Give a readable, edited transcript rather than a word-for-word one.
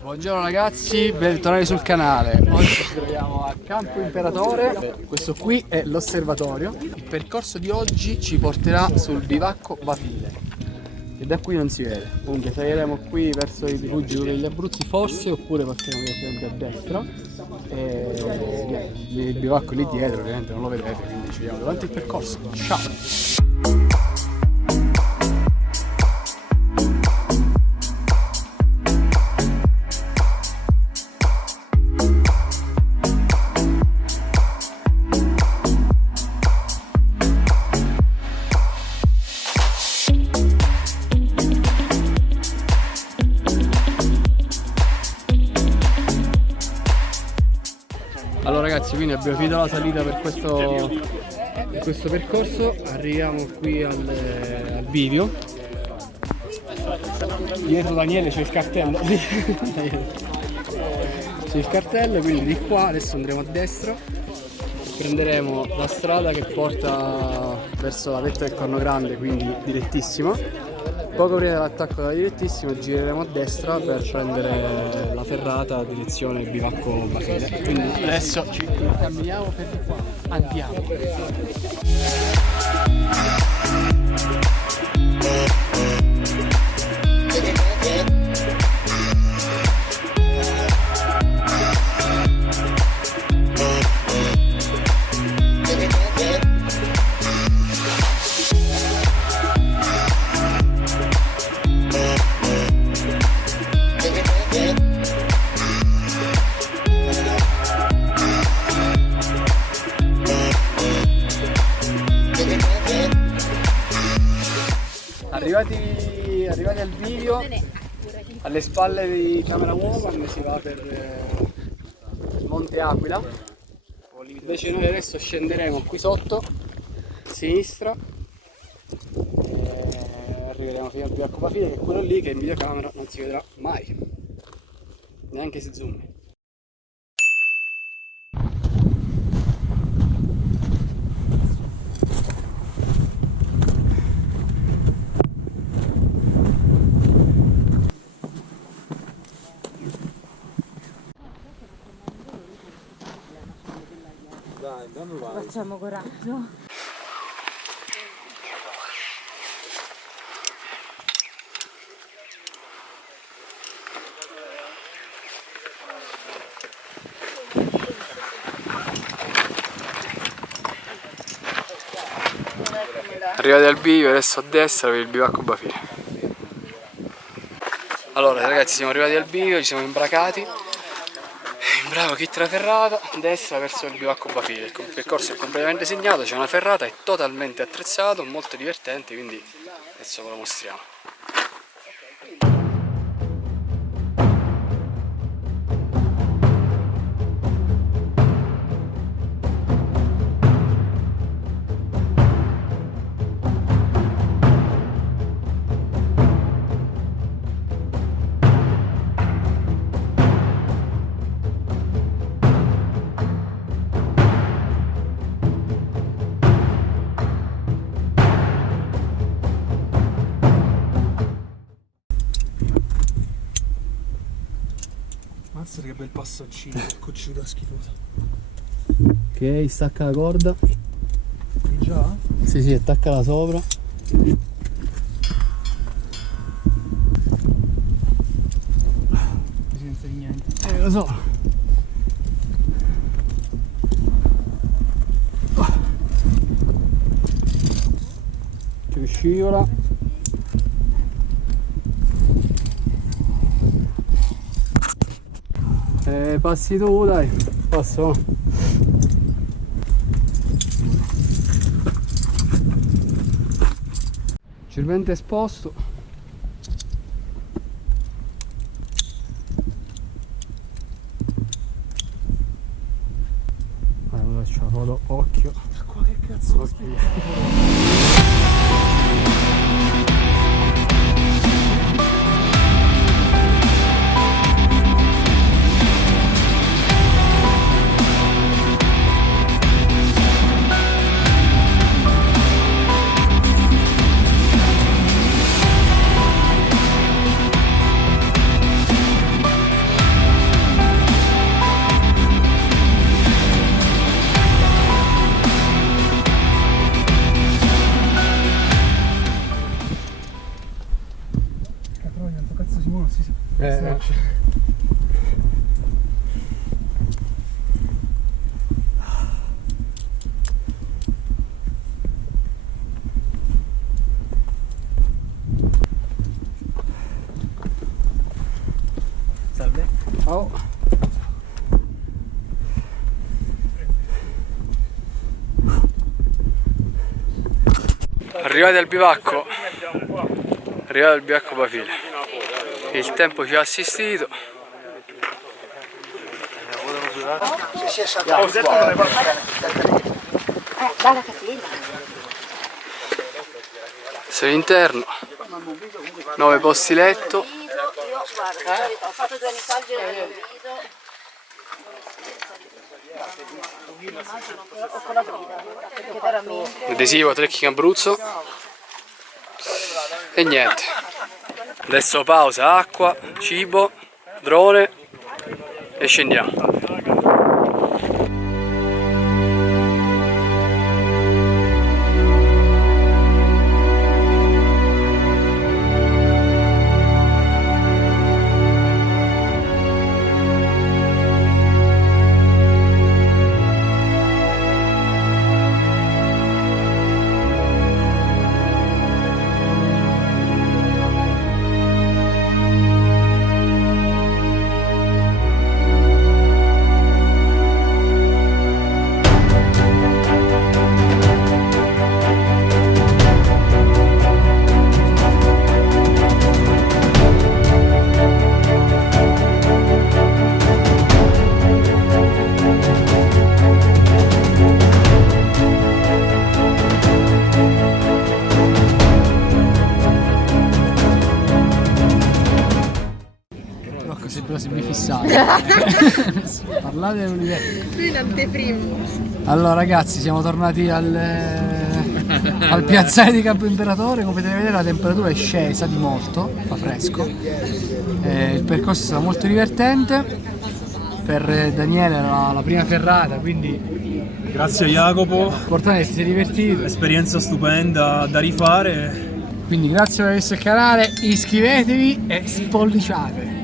Buongiorno ragazzi, bentornati sul canale. Oggi ci troviamo a Campo Imperatore. Questo qui è l'osservatorio. Il percorso di oggi ci porterà sul bivacco Bafile, e da qui non si vede. Comunque saliremo qui verso i rifugi degli Abruzzi forse, oppure passeremo direttamente a destra. E il bivacco lì dietro, ovviamente non lo vedete, quindi ci vediamo davanti il percorso. Ciao! Allora ragazzi, quindi abbiamo finito la salita per questo percorso, arriviamo qui al bivio. Dietro Daniele c'è il cartello. C'è il cartello, quindi di qua adesso andremo a destra, prenderemo la strada che porta verso la vetta del Corno Grande, quindi direttissima. Poco prima dell'attacco della direttissima gireremo a destra per prendere la ferrata a direzione bivacco Bafile. Quindi adesso ci camminiamo per di qua. Andiamo! Arrivati al bivio, alle spalle di Camera Woman si va per Monte Aquila. Invece noi adesso scenderemo qui sotto, a sinistra, e arriveremo fino al bivacco Bafile, che è quello lì che in videocamera non si vedrà mai, neanche se zoom. Facciamo coraggio. Arrivati al bivio, adesso a destra per il bivacco Bafile. Allora ragazzi, siamo arrivati al bivio, ci siamo imbracati. Bravo, chi tra ferrata, a destra verso il bivacco Bafile. Il percorso è completamente segnato, c'è una ferrata, è totalmente attrezzato, molto divertente, quindi adesso ve lo mostriamo. Mazza che bel passaggino, cocciuta schifosa. Ok, stacca la corda. E già? Sì, attaccala sopra. Senza niente. Lo so. Ci scivola. Passi tu, dai. Passo. Cervente esposto. Allora faccio la foto, occhio. Qua che cazzo Occhio. Salve. Oh. Arrivati al bivacco. Arrivati al bivacco Bafile. Il tempo ci ha assistito. Dalla catena. Sono all'interno. 9 posti letto. Guarda, ho fatto 2 anni fa il giro del viso. Ho con la guida, perché veramente... Adesivo Trekking Abruzzo. E niente. Adesso pausa, acqua, cibo, drone e scendiamo. Sembri fissato. Parlate del livello. Qui l'anteprimo. Allora ragazzi, siamo tornati al piazzale di Campo Imperatore. Come potete vedere la temperatura è scesa di molto, fa fresco. Il percorso è stato molto divertente. Per Daniele era la prima ferrata, quindi Grazie a Jacopo, l'importante è che ti sei divertito. esperienza stupenda da rifare. Quindi grazie per aver visto il canale, iscrivetevi e spolliciate.